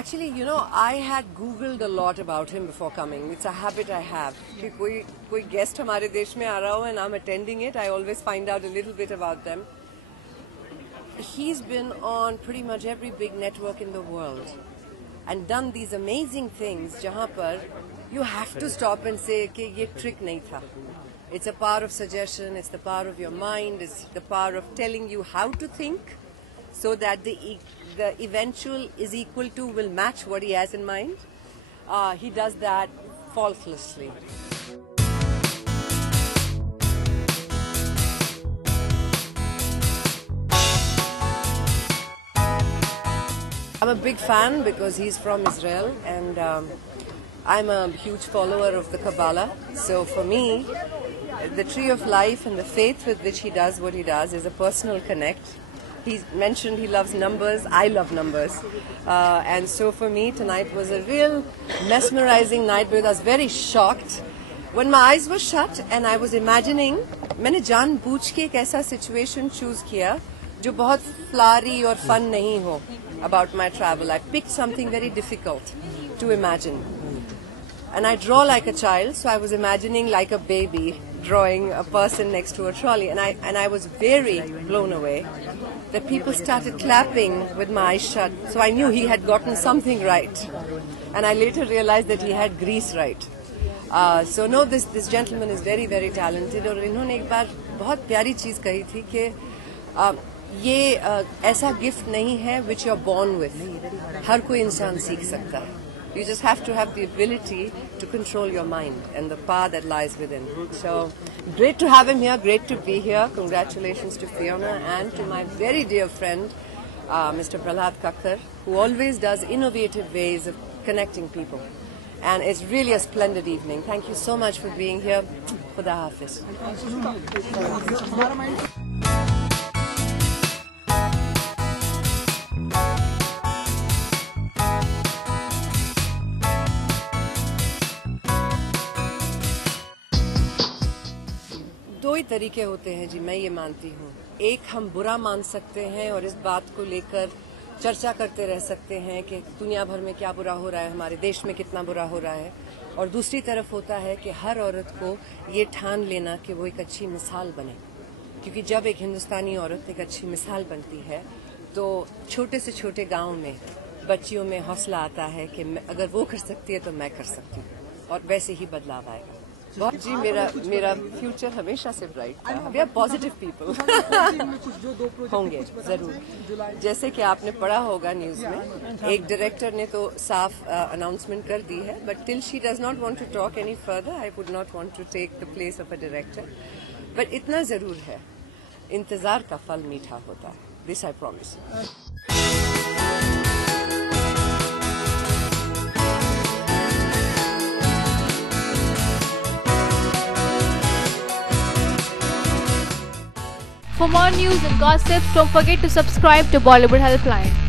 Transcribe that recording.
Actually, you know, I had Googled a lot about him before coming. It's a habit I have. कि कोई guest हमारे देश में आ रहा हो and I'm attending it, I always find out a little bit about them. He's been on pretty much every big network in the world and done these amazing things जहाँ पर you have to stop and say कि ये trick नहीं था. It's a power of suggestion, it's the power of your mind, it's the power of telling you how to think so that the eventual is equal to will match what he has in mind. He does that faultlessly. I'm a big fan because he's from Israel and I'm a huge follower of the Kabbalah. So for me, the tree of life and the faith with which he does what he does is a personal connect. He mentioned he loves numbers. I love numbers. And so for me, tonight was a real mesmerizing night because I was very shocked. When my eyes were shut and I was imagining, मैंने जानबूझ के एक ऐसा situation choose किया जो बहुत flowery और fun नहीं हो about my travel. I picked something very difficult to imagine. And I draw like a child, so I was imagining like a baby drawing a person next to a trolley, and I was very blown away that people started clapping with my eyes shut. So I knew he had gotten something right, and I later realized that he had Greece right. So no, this gentleman is very very talented. और इन्होंने एक बार बहुत प्यारी चीज कही थी कि ये ऐसा गिफ्ट नहीं है which you're born with. हर कोई इंसान सीख सकता है. You just have to have the ability to control your mind and the power that lies within. So, great to have him here, great to be here. Congratulations to Fiona and to my very dear friend, Mr. Prahlad Kakkar, who always does innovative ways of connecting people. And it's really a splendid evening. Thank you so much for being here. Khuda Hafiz. दो ही तरीके होते हैं जी, मैं ये मानती हूँ. एक, हम बुरा मान सकते हैं और इस बात को लेकर चर्चा करते रह सकते हैं कि दुनिया भर में क्या बुरा हो रहा है, हमारे देश में कितना बुरा हो रहा है. और दूसरी तरफ होता है कि हर औरत को ये ठान लेना कि वो एक अच्छी मिसाल बने. क्योंकि जब एक हिंदुस्तानी औरत एक अच्छी मिसाल बनती है तो छोटे से छोटे गाँव में बच्चियों में हौसला आता है कि अगर वो कर सकती है तो मैं कर सकती हूँ, और वैसे ही बदलाव आएगा. बहुत जी, मेरा फ्यूचर हमेशा से ब्राइट था. We are positive people. होंगे जरूर. जैसे कि आपने पढ़ा होगा न्यूज में, एक डायरेक्टर ने तो साफ अनाउंसमेंट कर दी है, but till she does not want to talk any further, I would not want to take the place of a director. But इतना जरूर है, इंतजार का फल मीठा होता है. This I promise. For more news and gossip, don't forget to subscribe to Bollywood Helpline.